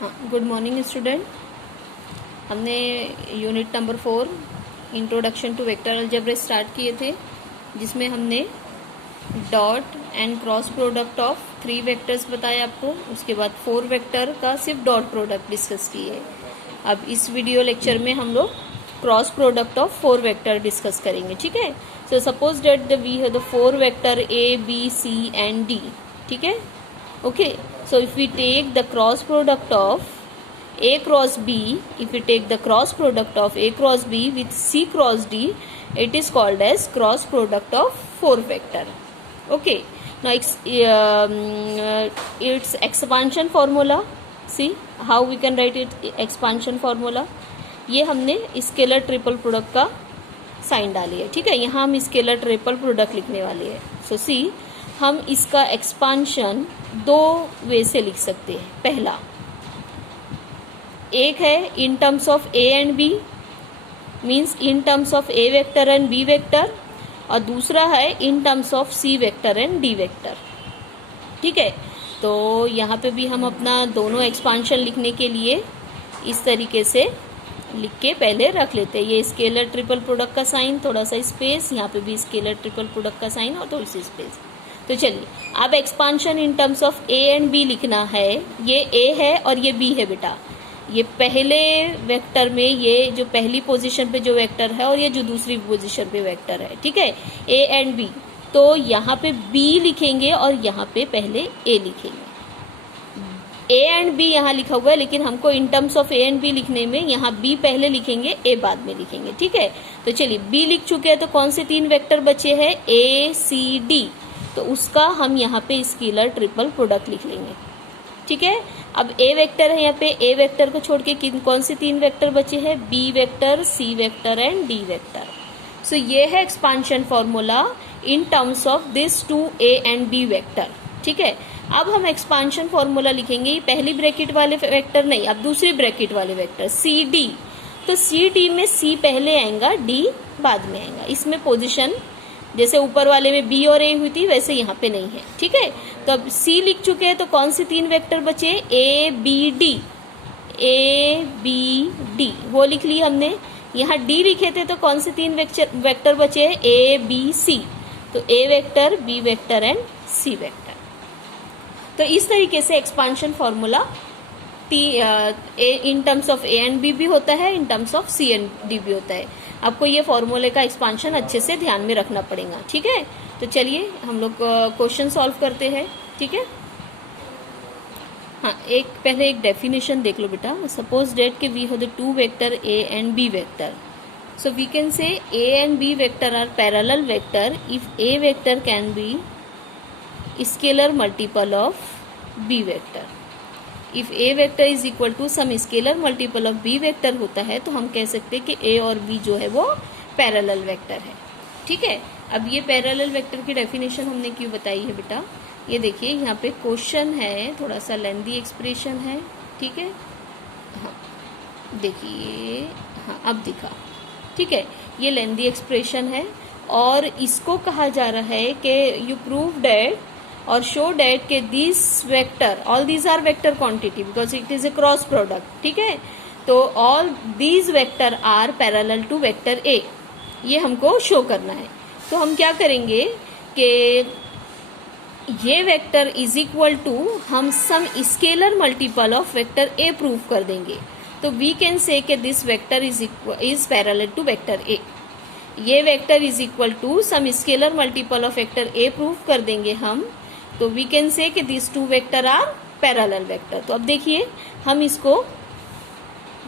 हाँ, good morning student. हमने unit number 4 introduction to vector algebra start किए थे, जिसमें हमने dot and cross product of 3 vectors बताए आपको। उसके बाद 4 वेक्टर का सिर्फ डॉट प्रोडक्ट डिस्कस किए। अब इस वीडियो लेक्चर में हम लोग cross product of 4 vector discuss करेंगे। ठीक है, so suppose that we have the 4 vector A B C and D. ठीक है, okay, so if we take the cross product of a cross b, if we take the cross product of a cross b with c cross d, it is called as cross product of 4 vector. Okay, now its expansion formula, see how we can write it expansion formula। ये हमने scalar triple product का sign डाली है। ठीक है, यहाँ हम scalar triple product लिखने वाले हैं। सो सी, हम इसका एक्सपांशन 2 वे से लिख सकते हैं। पहला एक है in terms of A and B, means in terms of A vector and B vector, और दूसरा है in terms of C vector and D vector. ठीक है, तो यहाँ पे भी हम अपना दोनों एक्सपांशन लिखने के लिए इस तरीके से लिख के पहले रख लेते हैं। ये स्केलर ट्रिपल प्रोडक्ट का साइन, थोड़ा सा स्पेस, यहाँ पे भी स्केलर ट्रिपल प्रोडक्ट का साइन और थोड़ी सी स्पेस। तो चलिए, अब expansion in terms of A and B लिखना है। ये ए है और ये बी है बेटा। ये पहले वेक्टर में ये जो पहली पोजीशन पे जो वेक्टर है और ये जो दूसरी पोजीशन पे वेक्टर है। ठीक है, ए एंड बी। तो यहाँ पे बी लिखेंगे और यहाँ पे पहले ए लिखेंगे। ए एंड बी यहाँ लिखा हुआ है, लेकिन हमको in terms of A and B लिखने में यहाँ बी पहले लिखेंगे, ए बाद में लिखेंगे। ठीक है, तो चलिए, बी लिख चुके हैं तो कौन से 3 वेक्टर बचे हैं? ए सी डी। तो उसका हम यहाँ पे स्केलर ट्रिपल प्रोडक्ट लिख लेंगे। ठीक है, अब ए वेक्टर है, यहाँ पे ए वेक्टर को छोड़ के कौन से 3 वेक्टर बचे हैं? B vector, C vector and D vector. So ये है expansion formula in terms of this 2 A and B vector. ठीक है, अब हम एक्सपांशन फॉर्मूला लिखेंगे पहली ब्रैकेट वाले वेक्टर नहीं, अब दूसरी ब्रैकेट वाले वेक्टर सी डी। तो सी डी में सी पहले आएगा, डी बाद में आएगा। इसमें पोजीशन जैसे ऊपर वाले में बी और ए हुई थी, वैसे यहाँ पे नहीं है। ठीक है, तो अब सी लिख चुके हैं, तो कौन से 3 वेक्टर बचे? A B D, A B D वो लिख ली हमने। यहाँ डी लिखे थे तो कौन से 3 वेक्टर बचे? A B C. तो A vector, B vector and C vector. तो इस तरीके से expansion formula in terms of A and B भी होता है, in terms of C and D भी होता है। आपको ये फॉर्मूले का एक्सपांशन अच्छे से ध्यान में रखना पड़ेगा। ठीक है, तो चलिए हम लोग क्वेश्चन सॉल्व करते हैं। ठीक है, हाँ, पहले एक डेफिनेशन देख लो बेटा। सपोज डेट के we have the 2 vector A and B vector, so we can say A and B vector are parallel vector if A vector can be scalar multiple of B vector. If A vector is equal to some scalar multiple of B vector होता है, तो हम कह सकते हैं कि ए और B जो है वो पैरेलल वेक्टर है। ठीक है, अब ये पैरेलल वेक्टर की डेफिनेशन हमने क्यों बताई है बेटा? ये देखिए, यहाँ पे क्वेश्चन है, थोड़ा सा लेंदी एक्सप्रेशन है। ठीक है, हाँ देखिए, हाँ अब दिखा। ठीक है, ये लेंदी एक्सप्रेशन है और इसको कहा जा रहा है कि यू प्रूव डेट और शो डेट के this vector, all these are vector quantity because it is a cross product. ठीक है, तो all these vector are parallel to vector A, ये हमको शो करना है। तो हम क्या करेंगे कि ये वेक्टर इज इक्वल टू हम some scalar multiple of vector A prove कर देंगे। तो वी कैन से कि this vector is parallel to vector A. ये vector is equal to some scalar multiple of vector A prove कर देंगे हम। तो वी कैन से कि this 2 vector are parallel vector. तो अब देखिए हम इसको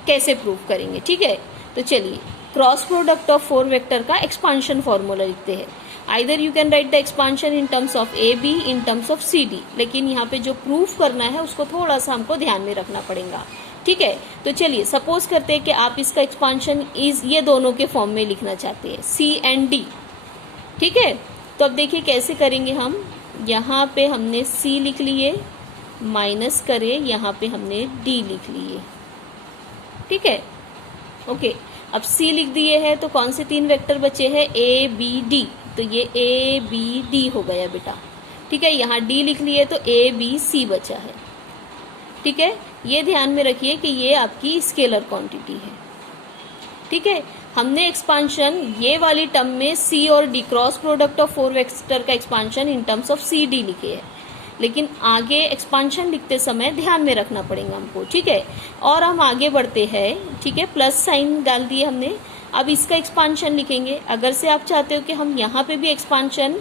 कैसे प्रूव करेंगे। ठीक है, तो चलिए, क्रॉस प्रोडक्ट ऑफ 4 वेक्टर का एक्सपांशन फॉर्मूला लिखते हैं। Either you can write the expansion in terms of A B, in terms of C D, लेकिन यहाँ पे जो प्रूफ करना है उसको थोड़ा सा हमको ध्यान में रखना पड़ेगा। ठीक है, तो चलिए, सपोज करते हैं कि आप इसका एक्सपांशन इज ये दोनों के फॉर्म में लिखना चाहते हैं, सी एंड डी। ठीक है, तो अब देखिए कैसे करेंगे हम। यहाँ पे हमने सी लिख लिए, माइनस करे, यहाँ पे हमने डी लिख लिए। ठीक है, ओके, अब सी लिख दिए हैं तो कौन से 3 वेक्टर बचे हैं? A B D. तो ये ए बी डी हो गया बेटा। ठीक है, यहाँ डी लिख लिए तो ए बी सी बचा है। ठीक है, ये ध्यान में रखिए कि ये आपकी स्केलर क्वांटिटी है। ठीक है, हमने एक्सपांशन ये वाली टर्म में सी और D, cross product of 4 vector का expansion in terms of C D लिखे है, लेकिन आगे एक्सपांशन लिखते समय ध्यान में रखना पड़ेगा हमको। ठीक है, और हम आगे बढ़ते हैं। ठीक है, प्लस साइन डाल दिए हमने। अब इसका एक्सपांशन लिखेंगे। अगर से आप चाहते हो कि हम यहाँ पे भी एक्सपांशन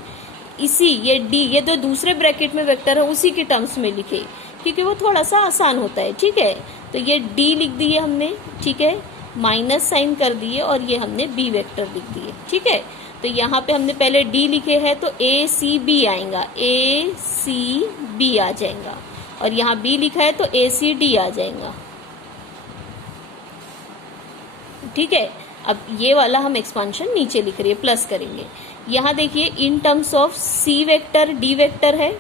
इसी ये डी, ये जो दूसरे ब्रैकेट में वेक्टर है उसी के टर्म्स में लिखे, क्योंकि वो थोड़ा सा आसान होता है। ठीक है, तो ये डी लिख दिए हमने। ठीक है, माइनस साइन कर दिए और ये हमने बी वेक्टर लिख दिए। ठीक है, तो यहाँ पे हमने पहले डी लिखे हैं तो ए सी बी आएगा, ए सी बी आ जाएगा, और यहाँ बी लिखा है तो ए सी डी आ जाएगा। ठीक है, अब ये वाला हम एक्सपांशन नीचे लिख रहे हैं, प्लस करेंगे। यहाँ देखिए in terms of C vector D vector है।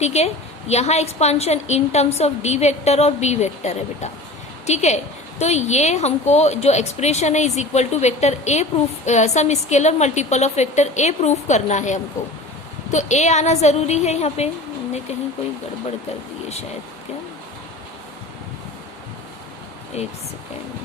ठीक है, यहाँ expansion in terms of D vector और बी वेक्टर है बेटा। ठीक है, तो ये हमको जो एक्सप्रेशन है is equal to vector A proof, some scalar multiple of vector A proof करना है हमको, तो ए आना जरूरी है। यहाँ पे हमने कहीं कोई गड़बड़ कर दी है शायद, क्या, एक सेकेंड,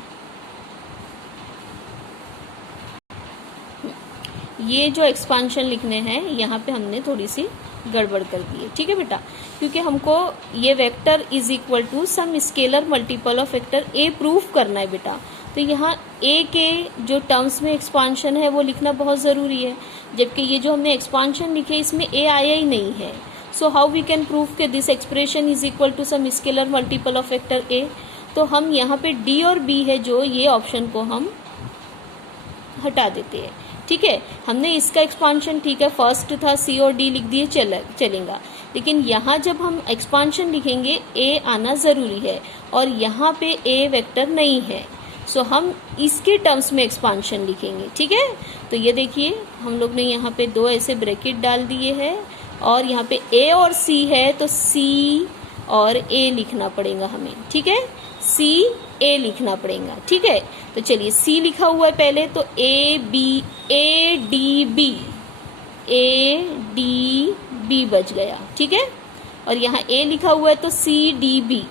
ये जो एक्सपांशन लिखने हैं यहाँ पे हमने थोड़ी सी गड़बड़ कर दी है। ठीक है बेटा, क्योंकि हमको ये vector is equal to some scalar multiple of vector A proof करना है बेटा, तो यहाँ ए के जो टर्म्स में एक्सपांशन है वो लिखना बहुत ज़रूरी है, जबकि ये जो हमने एक्सपांशन लिखे इसमें ए आया ही नहीं है। So how we can proof कि this expression is equal to some scalar multiple of vector A, तो हम यहाँ पे डी और बी है जो, ये ऑप्शन को हम हटा देते हैं। ठीक है, हमने इसका एक्सपांशन, ठीक है, फर्स्ट था सी और डी लिख दिए, चलेगा, लेकिन यहाँ जब हम एक्सपांशन लिखेंगे ए आना ज़रूरी है, और यहाँ पे ए वेक्टर नहीं है, सो हम इसके टर्म्स में एक्सपांशन लिखेंगे। ठीक है, तो ये देखिए हम लोग ने यहाँ पे 2 ऐसे ब्रैकेट डाल दिए हैं, और यहाँ पे ए और सी है तो सी और ए लिखना पड़ेगा हमें। ठीक है, सी ए लिखना पड़ेगा। ठीक है, तो चलिए सी लिखा हुआ है पहले, तो A B, A D B, A D B बच गया। ठीक है, और यहाँ ए लिखा हुआ है तो सी डी बी।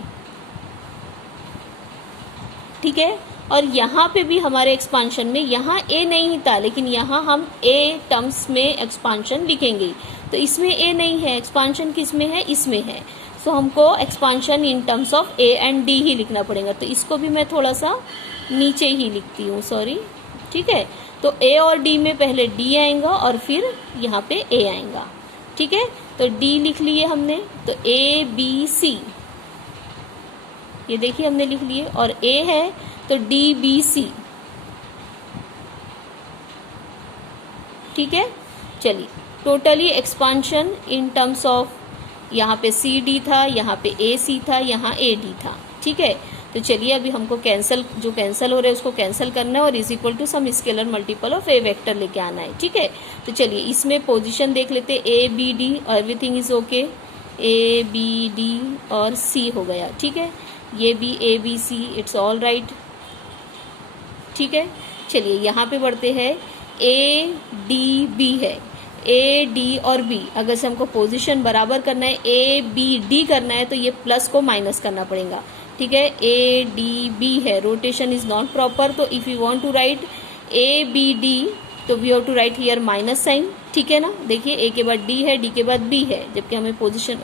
ठीक है, और यहाँ पे भी हमारे एक्सपांशन में यहाँ ए नहीं था, लेकिन यहाँ हम ए टर्म्स में एक्सपांशन लिखेंगे, तो इसमें ए नहीं है, एक्सपांशन किस में है, इसमें है, सो हमको expansion in terms of A and D ही लिखना पड़ेगा। तो इसको भी मैं थोड़ा सा नीचे ही लिखती हूँ, सॉरी। ठीक है, तो ए और डी में पहले डी आएगा और फिर यहाँ पे ए आएगा। ठीक है, तो डी लिख लिए हमने, तो ए बी सी, ये देखिए हमने लिख लिए, और ए है तो डी बी सी। ठीक है, चलिए totally expansion in terms of, यहाँ पे सी डी था, यहाँ पे ए सी था, यहाँ ए डी था। ठीक है, तो चलिए अभी हमको कैंसल, जो कैंसल हो रहा है उसको कैंसल करना है, और is equal to some scalar multiple of A vector लेके आना है। ठीक है, तो चलिए इसमें पोजीशन देख लेते, A B D, everything is okay, A B D और सी हो गया। ठीक है, ये भी A B C, it's all right. ठीक है, चलिए यहाँ पे बढ़ते हैं, ए डी बी है, ए डी और बी, अगर से हमको पोजीशन बराबर करना है, ए बी डी करना है, तो ये प्लस को माइनस करना पड़ेगा। ठीक है, ए डी बी है, रोटेशन इज नॉट प्रॉपर, तो if you want to write A B D, तो we have to write here minus sign. ठीक है ना, देखिए ए के बाद डी है, डी के बाद बी है, जबकि हमें पोजीशन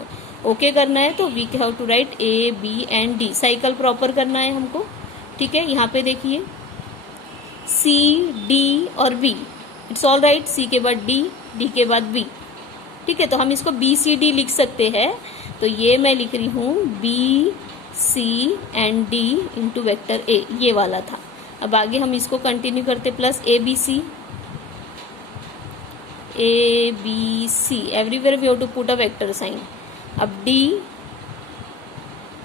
ओके करना है, तो we have to write A B and D, cycle proper करना है हमको। ठीक है, यहाँ पे देखिए सी डी और B, it's all right, C के बाद डी, डी के बाद बी। ठीक है, तो हम इसको बी सी डी लिख सकते हैं, तो ये मैं लिख रही हूँ B C and D into vector A, ये वाला था। अब आगे हम इसको कंटिन्यू करते, plus A B C, A B C, everywhere we have to put a vector sign. अब डी,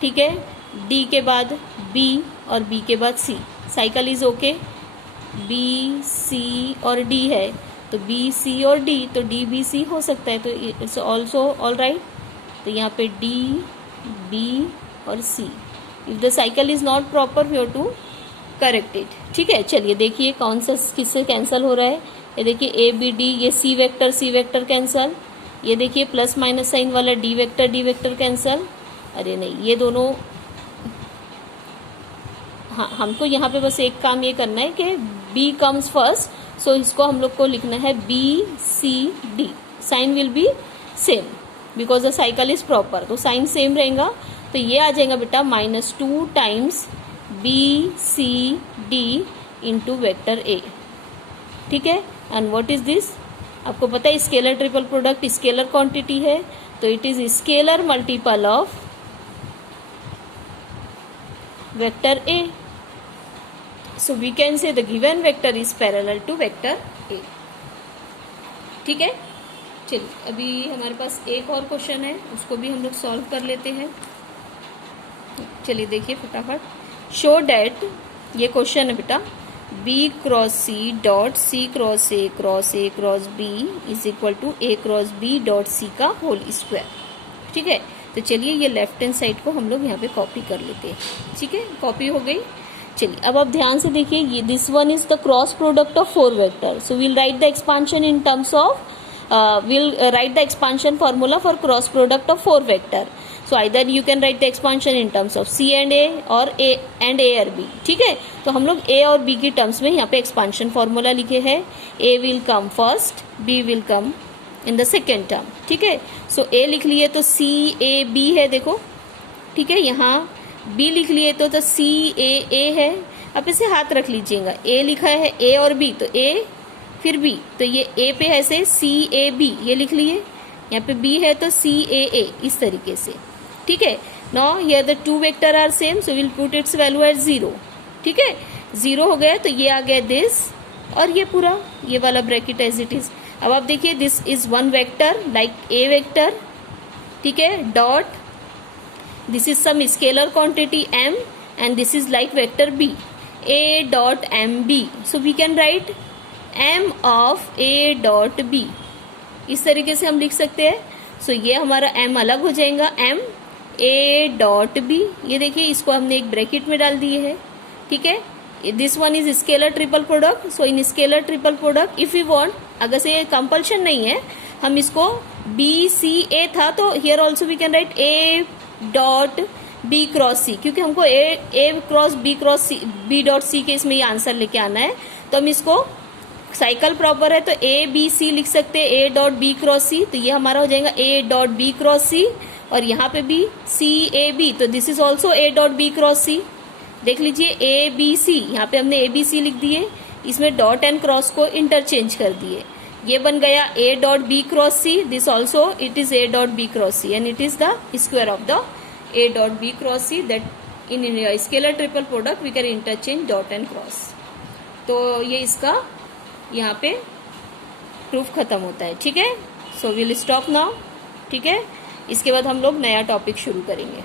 ठीक है, डी के बाद बी और बी के बाद C, cycle is okay, B C और डी है, तो बी सी और डी, तो डी बी सी हो सकता है, तो इट्स ऑल्सो ऑल राइट। तो यहाँ पे डी बी और C, if the cycle is not proper we have to correct it. ठीक है, चलिए देखिए कौन सा किससे कैंसिल हो रहा है, ये देखिए ए बी डी, ये सी वेक्टर कैंसिल, ये देखिए प्लस माइनस साइन वाला डी वेक्टर कैंसिल, अरे नहीं, ये दोनों, हाँ हमको यहाँ पे बस एक काम ये करना है कि b कम्स फर्स्ट, सो इसको हम लोग को लिखना है BCD, sign will be same because the cycle is proper, तो साइन सेम रहेगा, तो ये आ जाएगा बेटा -2 times BCD into vector A, ठीक है। एंड व्हाट इज दिस, आपको पता है scalar triple product scalar quantity है, तो it is scalar multiple of vector A, so we can say the given vector is parallel to vector A, ठीक है। चलिए अभी हमारे पास एक और क्वेश्चन है, उसको भी हम लोग सॉल्व कर लेते हैं। चलिए देखिए फटाफट। शो डैट, ये क्वेश्चन है बेटा, B cross C dot C cross A cross A cross B is equal to A cross B dot C का होल स्क्वायर, ठीक है। तो चलिए ये लेफ्ट हैंड साइड को हम लोग यहाँ पे कॉपी कर लेते हैं, ठीक है, कॉपी हो गई। चलिए अब आप ध्यान से देखिए, ये this one is the cross product of 4 vector, so will write the expansion in terms of we'll write the expansion formula for cross product of 4 vector. So either you can write the expansion in terms of C and A or A and A or B, ठीक है। तो हम लोग A और B की terms में यहाँ पे एक्सपांशन फॉर्मूला लिखे हैं, A will come first, B will come in the second term, ठीक है। So A लिख लिए तो C A B है, देखो, ठीक है। यहाँ B लिख लिए तो C A A है, अब इसे हाथ रख लीजिएगा, A लिखा है A और B, तो A फिर B, तो ये A पे है से CAB ये लिख लिए, यहाँ पे B है तो CAA, इस तरीके से, ठीक है। Now here the 2 vector are same, so will put its value at 0, ठीक है। 0 हो गया तो ये आ गया दिस, और ये पूरा ये वाला ब्रैकेट एज इट इज। अब आप देखिए this is 1 vector like A vector, ठीक है, dot this is some scalar quantity M and this is like vector B, A dot MB, so we can write M of A dot B, इस तरीके से हम लिख सकते हैं। सो ये हमारा M अलग हो जाएगा, M A डॉट B, ये देखिए इसको हमने एक ब्रैकेट में डाल दिए है, ठीक है। This one is scalar triple product, so in scalar triple product if you want, अगर से कंपल्शन नहीं है, हम इसको BCA था तो here also we can write A dot B cross C, क्योंकि हमको A cross B cross B dot C के इसमें ये आंसर लेके आना है, तो हम इसको साइकिल प्रॉपर है तो ABC लिख सकते हैं, A dot B cross C, तो ये हमारा हो जाएगा A dot B cross C, और यहाँ पे भी CAB, तो this is also A dot B cross C, देख लीजिए ABC, यहाँ पे हमने ABC लिख दिए, इसमें डॉट एंड क्रॉस को इंटरचेंज कर दिए, ये बन गया A dot B cross C, this also it is A dot B cross C and it is the square of the A dot B cross C, that in scalar triple product we can interchange dot and cross. तो ये इसका यहाँ पे proof खत्म होता है, ठीक है। सो विल स्टॉप नाउ, ठीक है। इसके बाद हम लोग नया टॉपिक शुरू करेंगे।